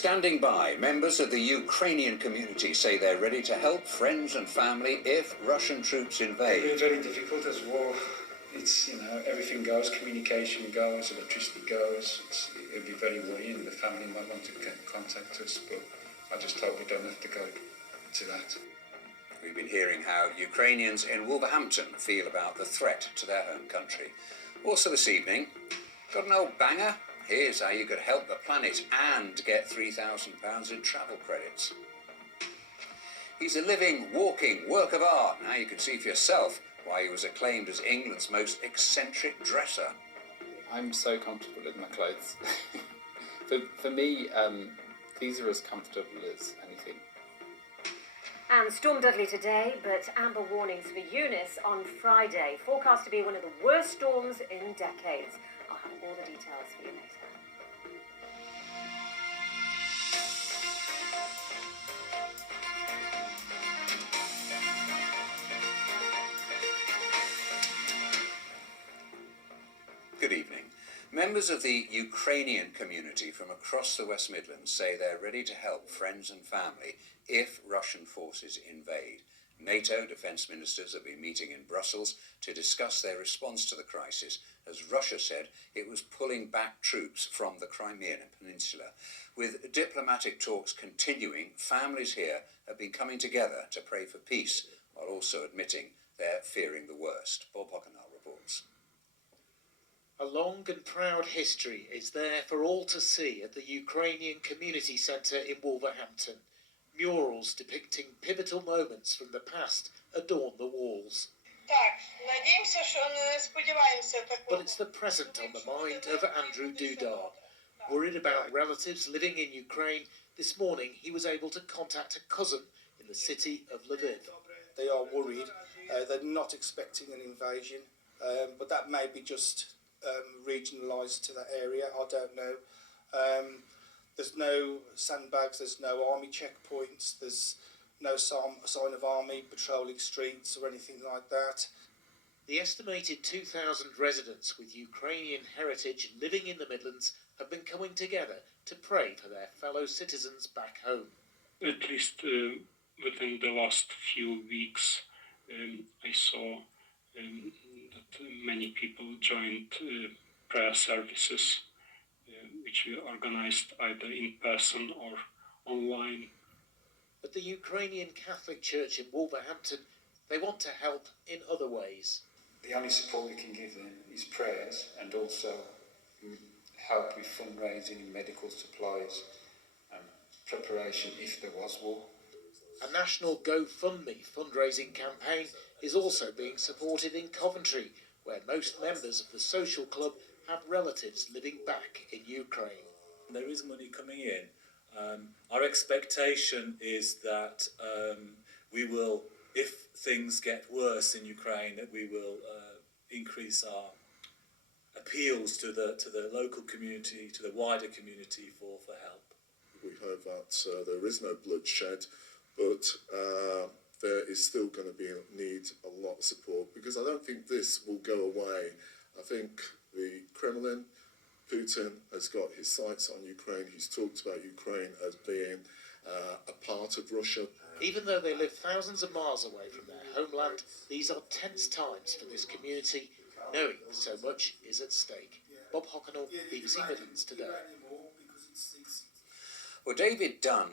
Standing by, members of the Ukrainian community say they're ready to help friends and family if Russian troops invade. It's very difficult as war. It's, everything goes, communication goes, electricity goes. It'll be very worrying. The family might want to contact us, but I just hope we don't have to go to that. We've been hearing how Ukrainians in Wolverhampton feel about the threat to their home country. Also this evening, got an old banger? Here's how you could help the planet and get £3,000 in travel credits. He's a living, walking work of art. Now you can see for yourself why he was acclaimed as England's most eccentric dresser. I'm so comfortable in my clothes. for me, these are as comfortable as anything. And Storm Dudley today, but amber warnings for Eunice on Friday. Forecast to be one of the worst storms in decades. I'll have all the details for you later. Good evening. Members of the Ukrainian community from across the West Midlands say they're ready to help friends and family if Russian forces invade. NATO defence ministers have been meeting in Brussels to discuss their response to the crisis, as Russia said it was pulling back troops from the Crimean Peninsula. With diplomatic talks continuing, families here have been coming together to pray for peace, while also admitting they're fearing the worst. Bob Hockenall reports. A long and proud history is there for all to see at the Ukrainian Community Centre in Wolverhampton. Murals depicting pivotal moments from the past adorn the walls. But it's the present on the mind of Andrew Dudar. Worried about relatives living in Ukraine, this morning he was able to contact a cousin in the city of Lviv. They are worried. They're not expecting an invasion, but that may be just regionalised to that area. I don't know. There's no sandbags, there's no army checkpoints, there's no sign of army patrolling streets or anything like that. The estimated 2,000 residents with Ukrainian heritage living in the Midlands have been coming together to pray for their fellow citizens back home. At least within the last few weeks, I saw that many people joined prayer services, which we organized either in person or online. At the Ukrainian Catholic Church in Wolverhampton, they want to help in other ways. The only support we can give them is prayers and also help with fundraising and medical supplies and preparation if there was war. A national GoFundMe fundraising campaign is also being supported in Coventry, where most members of the social club have relatives living back in Ukraine. There is money coming in. Our expectation is that we will, if things get worse in Ukraine, that we will increase our appeals to the local community, to the wider community for help. We hope that there is no bloodshed, but there is still going to need a lot of support, because I don't think this will go away. I think the Kremlin, Putin, has got his sights on Ukraine. He's talked about Ukraine as being a part of Russia. Even though they live thousands of miles away from their homeland, these are tense times for this community, knowing so much is at stake. Bob Hockenall, BBC Midlands Today. Well, David Dunn